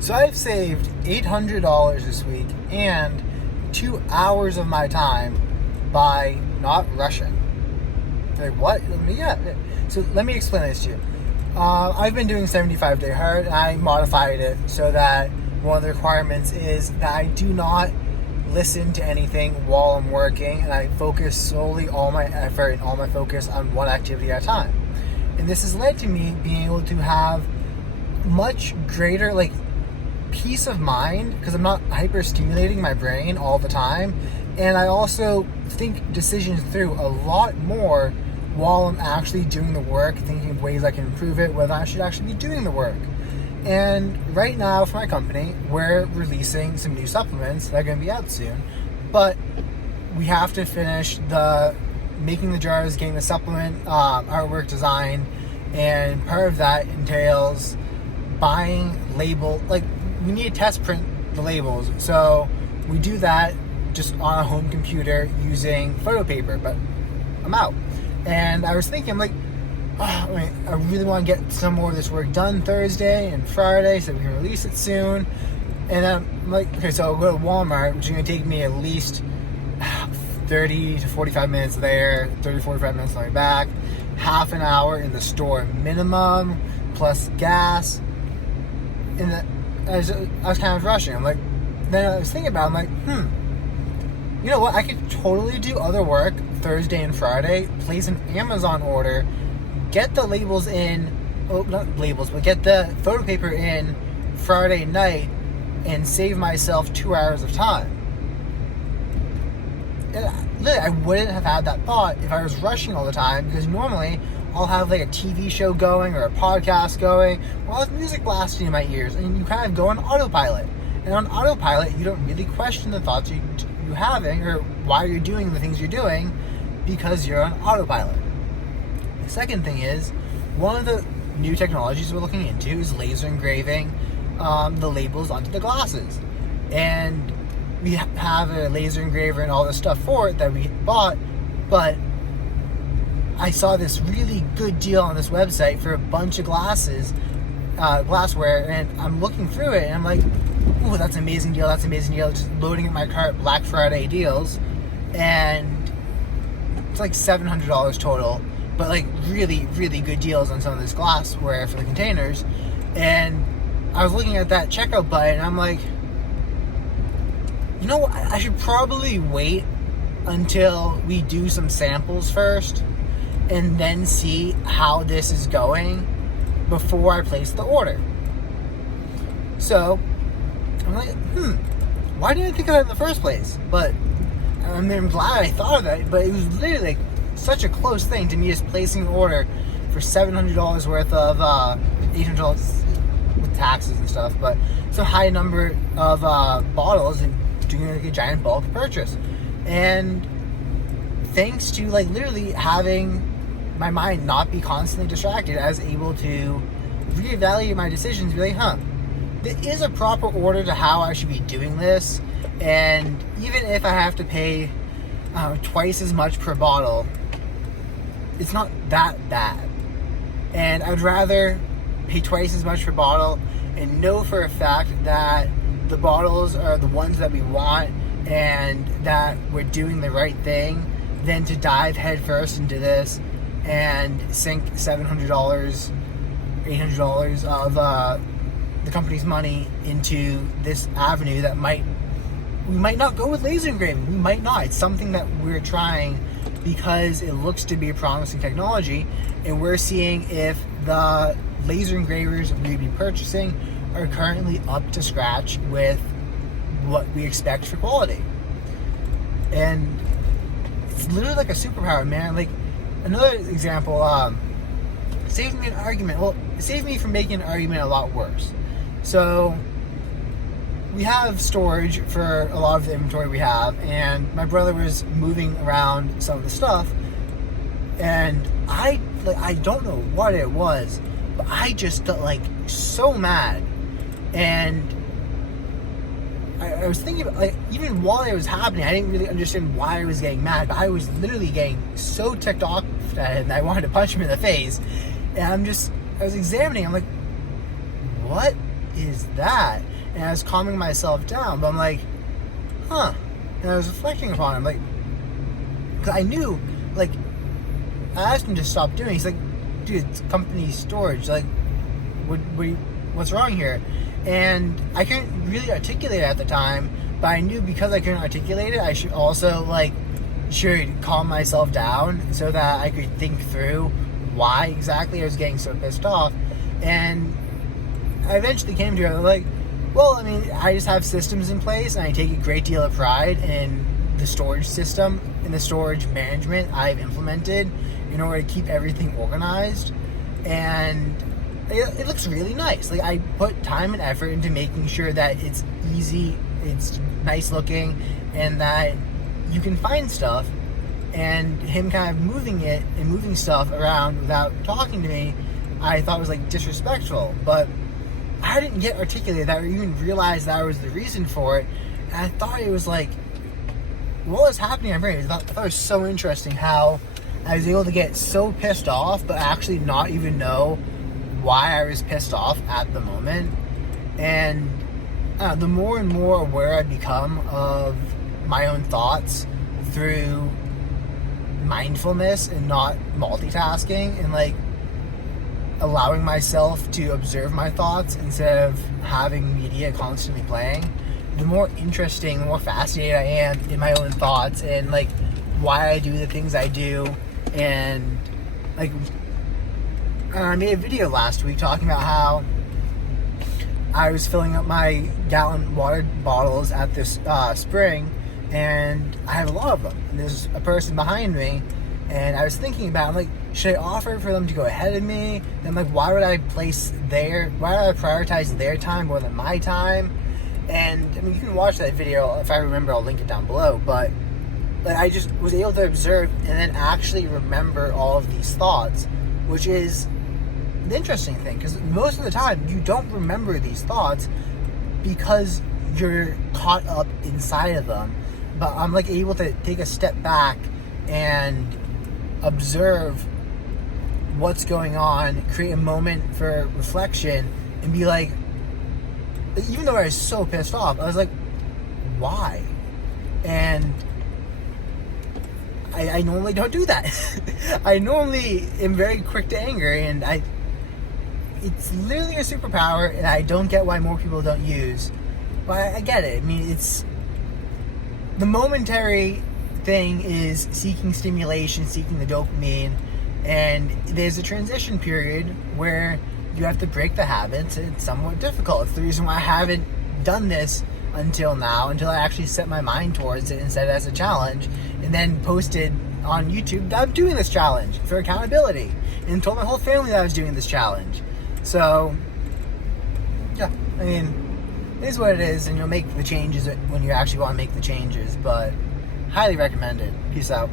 So I've saved $800 this week and 2 hours of my time by not rushing. Like, what? Yeah. So let me explain this to you. I've been doing 75-day hard, and I modified it so that one of the requirements is that I do not listen to anything while I'm working, and I focus solely all my effort and all my focus on one activity at a time. And this has led to me being able to have much greater peace of mind, because I'm not hyper stimulating my brain all the time, and I also think decisions through a lot more while I'm actually doing the work, thinking of ways I can improve it, whether I should actually be doing the work. And right now for my company, we're releasing some new supplements that are going to be out soon, but we have to finish making the jars, getting the supplement artwork designed, and part of that entails buying we need to test print the labels, so we do that just on a home computer using photo paper, but I'm out. And I was thinking, I really want to get some more of this work done Thursday and Friday so we can release it soon. And I'm like, okay, so I'll go to Walmart, which is going to take me at least 30 to 45 minutes there, 30 45 minutes on my way back, half an hour in the store minimum, plus gas. And I was kind of rushing. Then I was thinking about it, you know what? I could totally do other work Thursday and Friday, place an Amazon order, get the labels in, not labels, but get the photo paper in Friday night, and save myself 2 hours of time. And literally, I wouldn't have had that thought if I was rushing all the time, because normally I'll have a TV show going or a podcast going, or I'll have music blasting in my ears, and you kind of go on autopilot. And on autopilot, you don't really question the thoughts you're having or why you're doing the things you're doing, because you're on autopilot. The second thing is, one of the new technologies we're looking into is laser engraving the labels onto the glasses. And we have a laser engraver and all this stuff for it that we bought, but I saw this really good deal on this website for a bunch of glassware, and I'm looking through it, and I'm like, ooh, that's an amazing deal, just loading in my cart, Black Friday deals, and it's $700 total, but really, really good deals on some of this glassware for the containers. And I was looking at that checkout button, and I'm like, you know what, I should probably wait until we do some samples first, and then see how this is going before I place the order. So I'm like, why didn't I think of that in the first place? But I'm glad I thought of it, but it was literally such a close thing to me just placing an order for $700 worth of $800 with taxes and stuff, but it's a high number of bottles and doing a giant bulk purchase. And thanks to literally having my mind not be constantly distracted, I was able to reevaluate my decisions, be there is a proper order to how I should be doing this, and even if I have to pay twice as much per bottle, it's not that bad. And I'd rather pay twice as much per bottle and know for a fact that the bottles are the ones that we want and that we're doing the right thing, than to dive headfirst into this and sink $700, $800 of the company's money into this avenue that we might not go with laser engraving. We might not. It's something that we're trying because it looks to be a promising technology, and we're seeing if the laser engravers we'd be purchasing are currently up to scratch with what we expect for quality. And it's literally like a superpower, man. Another example, saved me an argument. Well, it saved me from making an argument a lot worse. So we have storage for a lot of the inventory we have, and my brother was moving around some of the stuff, and I don't know what it was, but I just got so mad. And I was thinking about, even while it was happening, I didn't really understand why I was getting mad, but I was literally getting so ticked off at him that I wanted to punch him in the face. And I was examining, I'm like, what is that? And I was calming myself down, but I'm like, huh. And I was reflecting upon it. I'm like, because I knew, like, I asked him to stop doing it. He's like, dude, it's company storage. Like, what's wrong here? And I couldn't really articulate it at the time, but I knew because I couldn't articulate it, I should also, like, should calm myself down so that I could think through why exactly I was getting so pissed off. And I eventually came to it, like, well, I mean, I just have systems in place, and I take a great deal of pride in the storage system, in the storage management I've implemented in order to keep everything organized. And it looks really nice. Like, I put time and effort into making sure that it's easy, it's nice looking, and that you can find stuff. And him kind of moving it and moving stuff around without talking to me, I thought was, like, disrespectful. But I didn't get articulated that or even realize that was the reason for it. And I thought it was like, what was happening in my brain? I thought it was so interesting how I was able to get so pissed off, but actually not even know why I was pissed off at the moment. And the more and more aware I become of my own thoughts through mindfulness and not multitasking, and, like, allowing myself to observe my thoughts instead of having media constantly playing, the more interesting, the more fascinated I am in my own thoughts and, like, why I do the things I do. And, like, I made a video last week talking about how I was filling up my gallon water bottles at this spring, and I have a lot of them. And there's a person behind me, and I was thinking about, I'm like, should I offer for them to go ahead of me? And I'm like, why would I prioritize their time more than my time? And, I mean, you can watch that video. If I remember, I'll link it down below. But, like, I just was able to observe and then actually remember all of these thoughts, which is the interesting thing. Because most of the time, you don't remember these thoughts because you're caught up inside of them. But I'm, like, able to take a step back and observe what's going on, create a moment for reflection, and be like, even though I was so pissed off, I was like, why? And I normally don't do that. I normally am very quick to anger, and it's literally a superpower, and I don't get why more people don't use. But I get it. I mean, it's the momentary thing is seeking stimulation, seeking the dopamine, and there's a transition period where you have to break the habits, and it's somewhat difficult. It's the reason why I haven't done this until now, until I actually set my mind towards it and set it as a challenge, and then posted on YouTube that I'm doing this challenge for accountability, and told my whole family that I was doing this challenge. So, yeah, I mean, it is what it is, and you'll make the changes when you actually want to make the changes, but highly recommend it. Peace out.